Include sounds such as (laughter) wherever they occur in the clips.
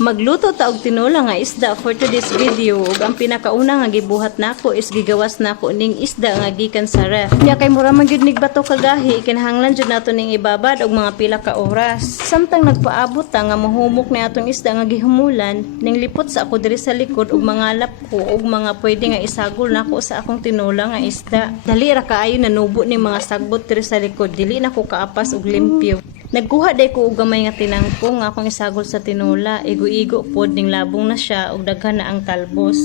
Magluto ta og tinola nga isda for today's video ug ang pinakauna nga gibuhat nako is gigawas nako ning isda nga gikan sa ref. Nya kay mura man gyud nig bato kagahi kinahanglan jud nato ning ibabad og mga pila ka oras. Samtang nagpaabot ta nga mahumok ni atong isda nga gihumulan ning lipot sa ako diri sa likod ug mga lap ko ug mga pwede nga isagol nako sa akong tinola nga isda. Dali ra kaayo nanubo ning mga sagbot diri sa likod dili na ko kaapas ug limpyo. Nagkuha day ko og gamay nga tinangko nga akong isagol sa tinola. Igo-igo pod ning labong na siya ug daghan na ang talbos.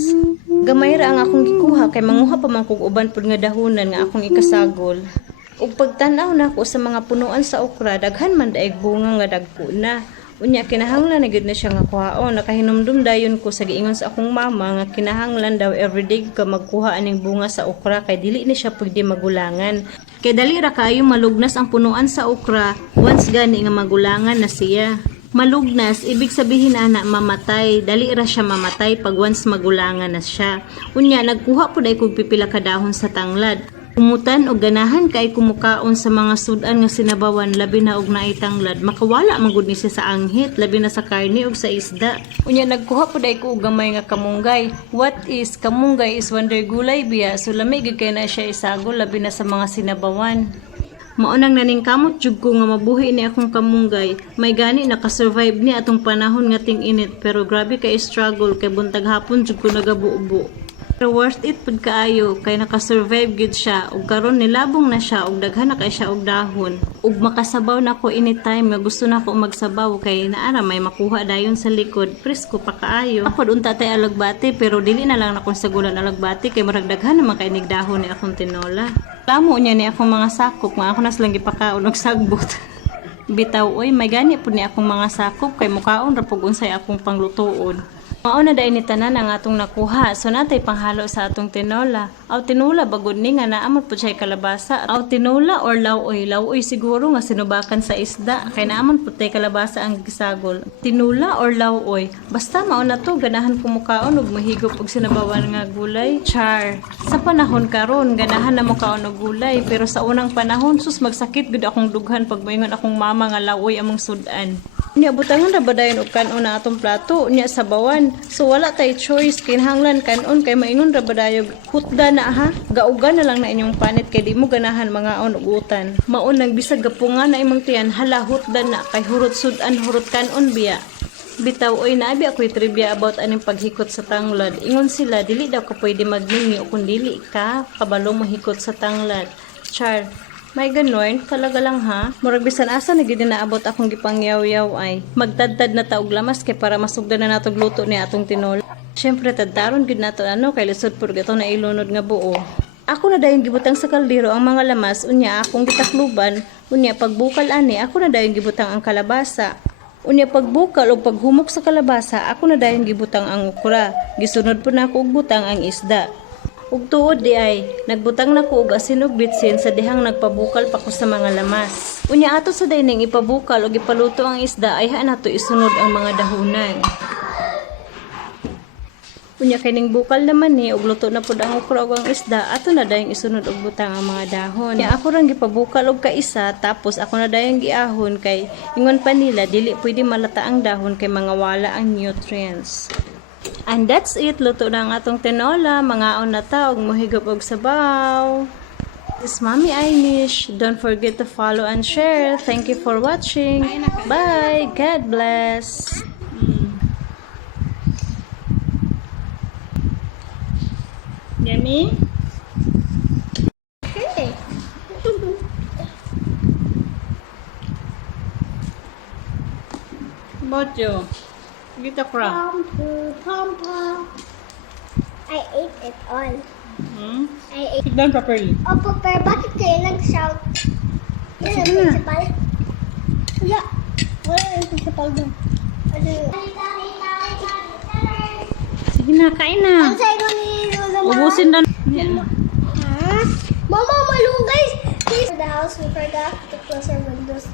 Gamay ra ang akong gikuha kay manguha pa man kog uban pod nga dahonan nga akong ikasagol. Ug pagtan-aw nako sa mga punuan sa okra daghan man daig bunga nga dagko na. Unya kinahanglan na gid na siya nga kuhaon nakahinumdum dayon ko sa giingon sa akong mama nga kinahanglan daw everyday ka magkuha aning bunga sa okra kay dili ni siya pwede magulangan. Kay dali ra kayo malugnas ang punuan sa okra once gani nga magulangan na siya. Malugnas, ibig sabihin ana mamatay. Dali ra siya mamatay pag once magulangan na siya. Unya, nagkuha po dahil kog pipila ka dahon sa tanglad. Kumutan o ganahan kay kumukaon sa mga sudan nga sinabawan labi na og naay tanglad. Makawala man gud ni siya sa anghit labi na sa karne ug sa isda. Unya nagkuha po dai ko gamay nga kamunggay. What is kamunggay is wonder gulay biya. So lamig kay na siya isagol labi na sa mga sinabawan. Maunang naning kamot jud ko nga mabuhi ni akong kamunggay. May gani nakasurvive ni atong panahon nga ting init pero grabe kay struggle kay buntag hapon jud ko nagabuubo. Pero worth it pud kaayo kay nakasurvive gid siya ug karon nilabong na siya ug daghan na kay siya og dahon. Ug makasabaw na ko anytime nga gusto na ko magsabaw kay naara may makuha dayon sa likod. Presko pa kaayo. Ako unta tay alagbati pero dili na lang na kung sagulan alagbati kay murag daghan naman kay nig dahon ni akong tinola. Lamo niya ni akong mga sakop nga ako nas lang gipakaon og sagbot. (laughs) Bitaw oy may gani po ni akong mga sakop kay mukaon ra pug unsay akong panglutoon. Mao na dai ni tanan ang atong nakuha. So natay panghalo sa atong tinola. Aw tinola bagod ni nga naamot pud siya kalabasa. Aw tinola or lawoy. Lawoy siguro nga sinubakan sa isda. Kay naamon pud tay kalabasa ang gisagol. Tinula or lawoy. Basta mao na to ganahan kumukaon og mahigop og sinabawan nga gulay. Char. Sa panahon karon ganahan na mo kaon og gulay pero sa unang panahon sus magsakit gud akong dughan pag akong mama nga lawoy among sudan. Nya butangan ra ba dayon og kanon na atong plato nya sabawan. So wala tay choice kinahanglan kanon kay maingon ra ba dayog hutda na ha. Gaugan na lang na inyong panit kay di mo ganahan mga on og. Maon nang bisag gapunga na imong tiyan hala hutda na kay hurot sudan hurot kanon biya. Bitaw, oy naabi ako'y trivia about aning paghikot sa tanglad. Ingon sila, dili daw ka pwede magningi o kung dili ka, kabalo mahikot sa tanglad. Char, may ganon, talaga lang ha. Murag bisan asa na gid naabot akong gipangyaw-yaw ay magtadtad na taog lamas kay para masugdan na natog luto ni atong tinol. Syempre tadtaron gid nato ano kay lisod pud gato na ilunod nga buo. Ako na dayon gibutang sa kaldero ang mga lamas unya akong gitakluban unya pagbukal ani ako na dayon gibutang ang kalabasa. Unya pagbukal o paghumok sa kalabasa ako na dayon gibutang ang okra. Gisunod po na ako og butang ang isda. Ug tuod di ay, nagbutang na ko og asin ug bitsin sa dihang nagpabukal pa ko sa mga lamas. Unya ato sa dining ipabukal ug ipaluto ang isda ay haan nato isunod ang mga dahunan. Unya kay ning bukal naman ni ug luto na pud ang okra ang isda ato na dayong isunod og butang ang mga dahon. Nya ako rang gipabukal og kaisa tapos ako na dayong giahon kay ingon pa nila dili pwede malata ang dahon kay mga wala ang nutrients. And that's it. Luto na ang atong tinola. Mga on na ta og mohigop og sabaw. This is Mommy Einish. Don't forget to follow and share. Thank you for watching. Bye. God bless. Yummy? Hey. Bojo. Kita kra. Pom pom pom. I ate it all. Hmm? I ate. Sit down properly. Opo, pero bakit kayo nag-shout? Yan ang Sige na. principal. Wala. Wala yung principal doon. Ano yun? Sige na, kain na. Ang sayo ni Lola Ma. Ubusin na. Yan. Ha? Mama, malunggay! Please, the house, we forgot to close our windows.